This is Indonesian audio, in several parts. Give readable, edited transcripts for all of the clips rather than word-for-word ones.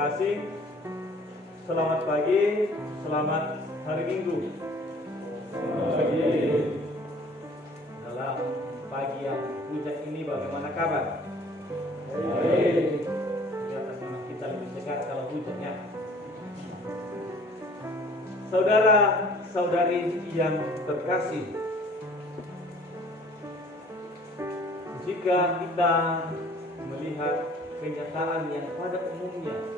terkasih, selamat pagi, selamat hari Minggu. Selamat pagi. Dalam pagi yang hujan ini bagaimana kabar? Baik. Kelihatan memang kita lebih segar kalau hujannya. Saudara-saudari yang terkasih, jika kita melihat kenyataan yang pada umumnya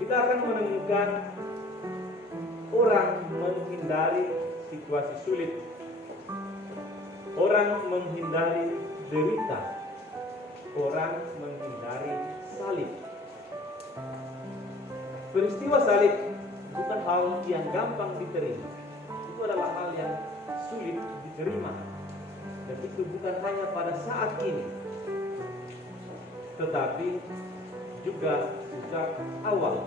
kita akan menemukan orang menghindari situasi sulit, orang menghindari derita, orang menghindari salib. Peristiwa salib bukan hal yang gampang diterima. Itu adalah hal yang sulit diterima. Dan itu bukan hanya pada saat ini, tetapi juga sejak awal.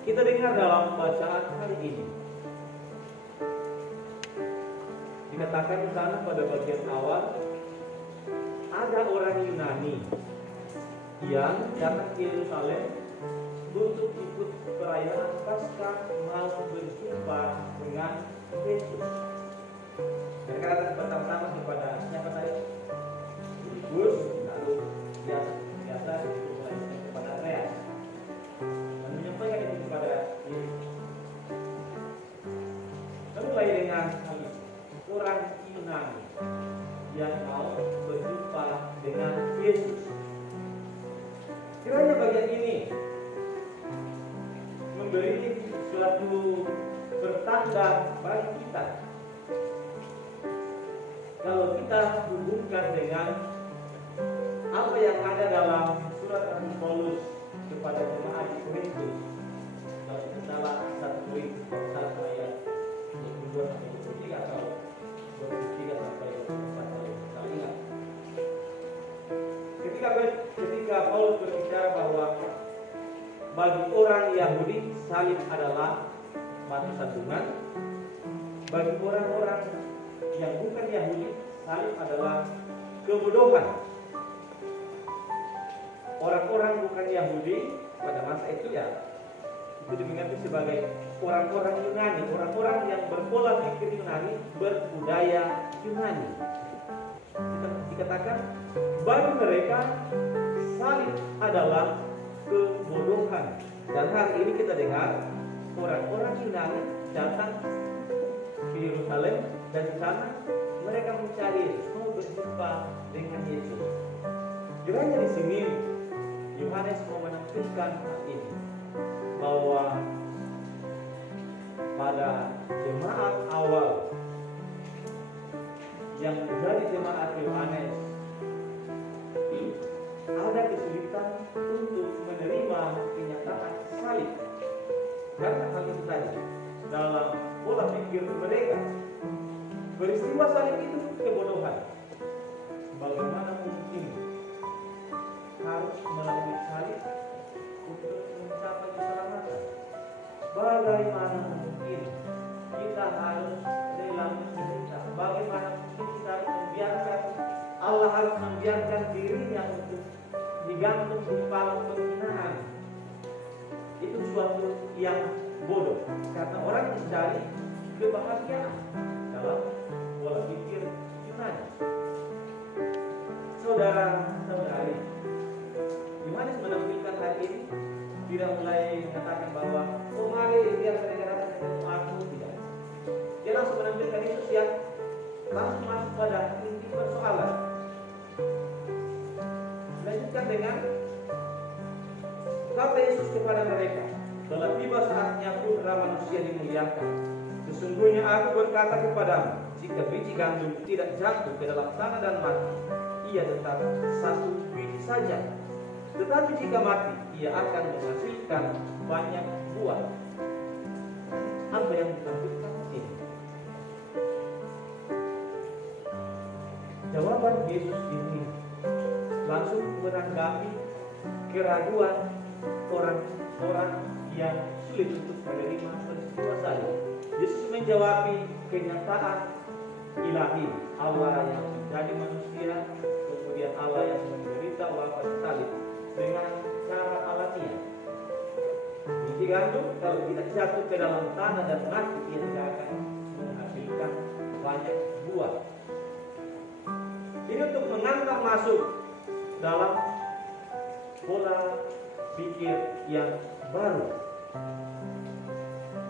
Kita dengar dalam bacaan hari ini, dikatakan di sana pada bagian awal, ada orang Yunani yang datang ke Yerusalem untuk ikut perayaan Paskah, mau berjumpa dengan Yesus. Mereka datang pertama-tama kepada siapa tadi? Filipus, lalu biasa kepada Andreas, dan menyampaikan itu kepada Yesus. Lalu mulai dengan hal itu, orang Yunani yang mau berjumpa dengan Yesus. Kiranya bagian ini memberi suatu pertanda bagi kita. Kalau kita hubungkan dengan apa yang ada dalam surat Rasul Paulus kepada jemaat di Korintus, kalau tidak salah 1 Korintus 1 ayat 22 sampai 23 atau 23 sampai 24 kalau kita ingat. Ketika Paulus berbicara bahwa bagi orang Yahudi salib adalah batu sandungan, bagi orang-orang yang bukan Yahudi salib adalah kebodohan. Orang-orang bukan Yahudi pada masa itu itu dimengerti sebagai orang-orang Yunani, orang-orang yang berpola pikir Yunani, berbudaya Yunani. Dikatakan bagi mereka salib adalah kebodohan. Dan hari ini kita dengar orang-orang Yunani datang ke Yerusalem, dan di sana mereka mencari Yesus, mau berjumpa dengan Yesus. Kiranya di sini Yohanes mau menampilkan hal ini, bahwa pada jemaat awal yang menjadi jemaat Yohanes ada kesulitan untuk menerima kenyataan salib. Karena hal itu tadi dalam pola pikir mereka, peristiwa salib itu kebodohan. Bagaimana mungkin harus melalui salib untuk mencapai keselamatan? Bagaimana mungkin kita harus rela menderita? Bagaimana mungkin kita harus membiarkan Allah harus membiarkan dirinya untuk digantung di palang penghinaan? Itu suatu yang bodoh, karena orang mencari kebahagiaan dalam pola pikir Yunani. Saudara-saudari, Yohanes menampilkan hal ini tidak mulai mengatakan bahwa mari biar mereka dengan aku, tidak. Dia langsung menampilkan Yesus yang langsung masuk pada inti persoalan. Lanjutkan dengan kata Yesus kepada mereka, telah tiba saatnya Putra Manusia dimuliakan. Sesungguhnya aku berkata kepadamu, jika biji gandum tidak jatuh ke dalam tanah dan mati, ia tetap satu biji saja. Tetapi jika mati, ia akan menghasilkan banyak buah. Apa yang ditampilkan ini? Jawaban Yesus ini langsung menanggapi keraguan orang-orang yang sulit untuk menerima peristiwa salib. Yesus menjawab kenyataan ilahi, Allah yang menjadi manusia, kemudian hidup kalau tidak jatuh ke dalam tanah dan mati, ia tidak akan menghasilkan banyak buah. Ini untuk mengantar masuk dalam pola pikir yang baru.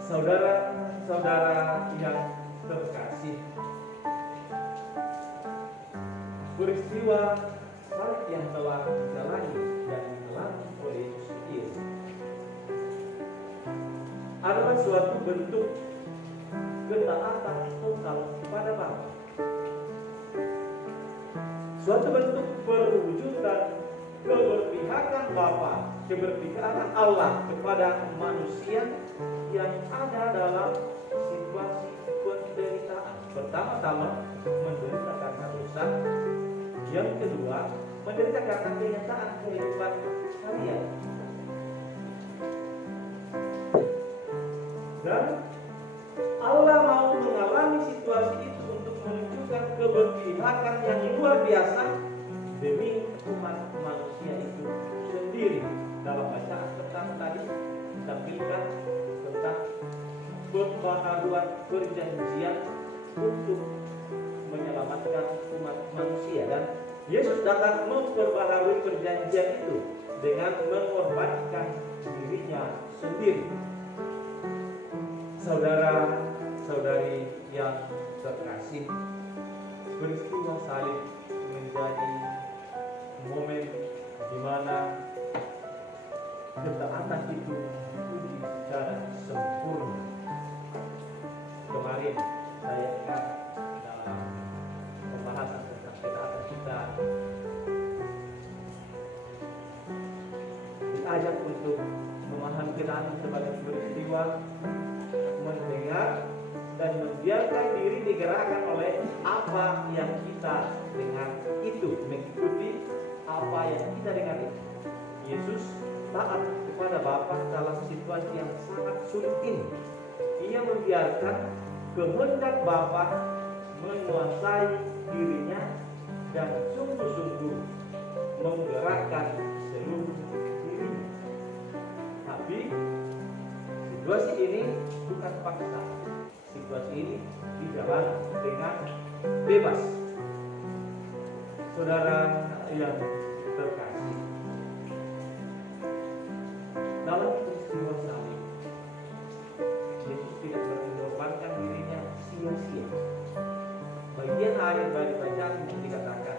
Saudara-saudara yang terkasih, peristiwa salib yang telah dijalani dan dialami oleh Yesus ini adalah suatu bentuk ketaatan total kepada Bapa, suatu bentuk perwujudan keberpihakan Bapa, keberpihakan Allah kepada manusia yang ada dalam situasi penderitaan. Pertama-tama menderita karena dosa, yang kedua menderita karena kenyataan kehidupan harian. Dan Allah mau mengalami situasi itu untuk menunjukkan keberpihakan yang luar biasa demi umat manusia itu sendiri. Dalam bacaan pertama tadi ditampilkan tentang pembaharuan perjanjian untuk menyelamatkan umat manusia, dan Yesus datang memperbaharui perjanjian itu dengan mengorbankan dirinya sendiri. Saudara-saudari yang terkasih, peristiwa salib menjadi momen di mana ketaatan itu diuji secara sempurna. Kemarin saya ingat dalam pembahasan tentang ketaatan kita diajak untuk memahami ketaatan sebagai peristiwa mendengar dan membiarkan diri digerakkan oleh apa yang kita dengar itu, mengikuti apa yang kita dengar itu. Yesus taat kepada Bapa dalam situasi yang sangat sulit ini. Ia membiarkan kehendak Bapa menguasai dirinya dan sungguh-sungguh menggerakkan seluruh dirinya. Tapi situasi ini bukan paksa. Situasi ini dijalani dengan bebas. Saudara yang terkasih, dalam peristiwa salib, Yesus tidak mengorbankan dirinya sia-sia. Bagian akhir dari bacaan yang dikatakan,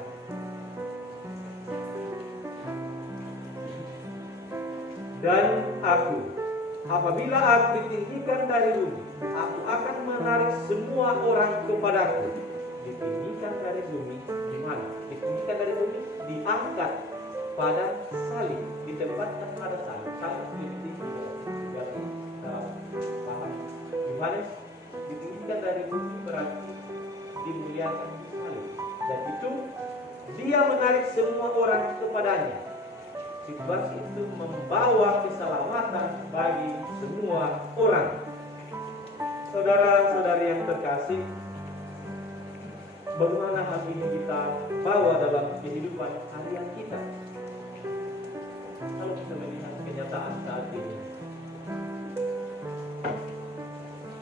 dan aku, apabila aku ditinggikan dari bumi, aku akan menarik semua orang kepadaku. Ditinggikan dari bumi, di mana? Ditinggikan dari bumi, diangkat pada salib, ditempatkan pada salib. Salib ditinggi dari paham Yohanes, ditinggikan dari bumi berarti dimuliakan di salib. Dan itu dia menarik semua orang kepadanya. Situasi itu membawa keselamatan bagi semua orang. Saudara-saudari yang terkasih, bagaimana hal ini kita bawa dalam kehidupan harian kita? Kalau kita melihat kenyataan saat ini,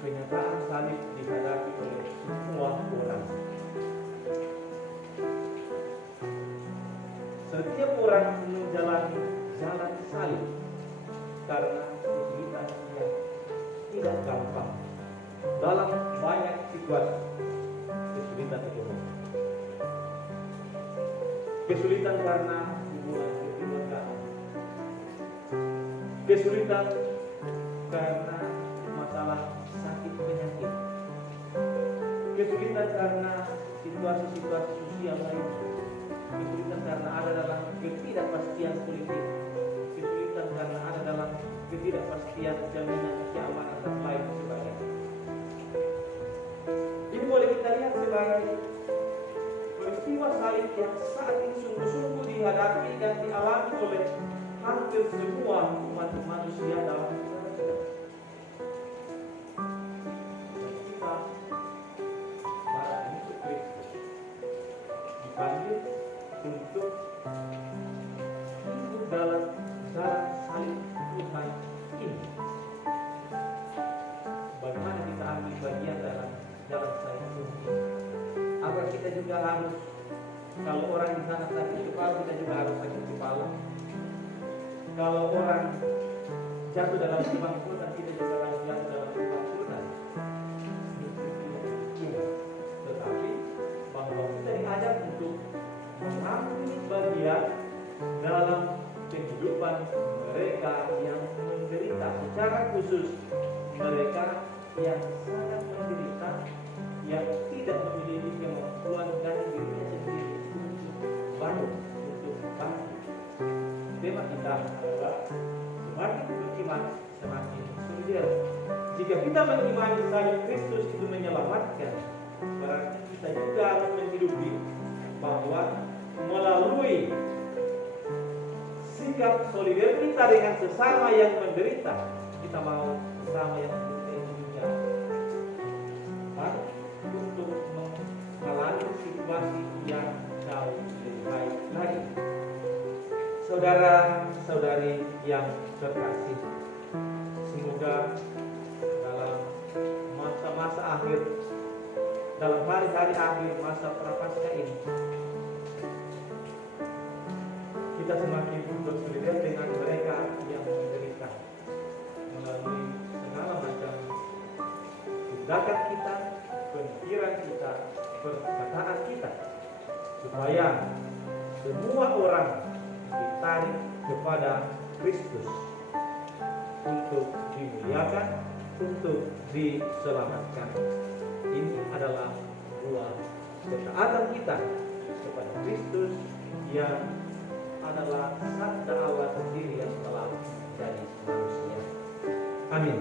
kenyataan salib dihadapi oleh semua orang. Setiap orang menjalani jalan salib karena kesulitan yang tidak gampang dalam banyak situasi. Kesulitan ekonomi, kesulitan karena hubungan kekeluargaan, kesulitan karena masalah sakit penyakit, kesulitan karena situasi-situasi sosial lainnya, kesulitan karena ada dalam ketidakpastian politik, kesulitan karena ada dalam ketidakpastian jaminan keamanan dan lain sebagainya. Ini boleh kita lihat sebagai peristiwa salib yang saat ini sungguh-sungguh dihadapi dan dialami oleh hampir semua umat manusia dalam sejarah kita. Dan kita, para pengikut Kristus, dipanggil untuk hidup dalam jalan salib Tuhan ini. harus, kalau orang di sana sakit kepala, kita juga harus sakit kepala. Kalau orang jatuh dalam kebangkrutan, kita juga harus jatuh dalam kebangkrutan. Tetapi bahwa kita diajak untuk mengambil bagian dalam kehidupan mereka yang menderita, secara khusus mereka yang sangat menderita, yang tidak memiliki kemampuan dari dirinya sendiri untuk bangun, untuk bangkit. Tema kita adalah semakin beriman, semakin solidar. Jika kita mengimani salib Kristus itu menyelamatkan, berarti kita juga harus menghidupi bahwa melalui sikap solidar kita dengan sesama yang menderita, kita mau sesama yang menderita itu juga untuk mengalami situasi yang jauh lebih baik lagi. Saudara-saudari yang terkasih, semoga dalam masa-masa akhir, dalam hari-hari akhir masa prapaskah ini, kita semakin bersolidar dengan mereka yang menderita melalui segala macam tindakan kita, pemikiran kita, perkataan kita, supaya semua orang ditarik kepada Kristus untuk dimuliakan, untuk diselamatkan. Ini adalah buah ketaatan kita kepada Kristus yang adalah sabda Allah sendiri yang telah menjadi manusia. Amin.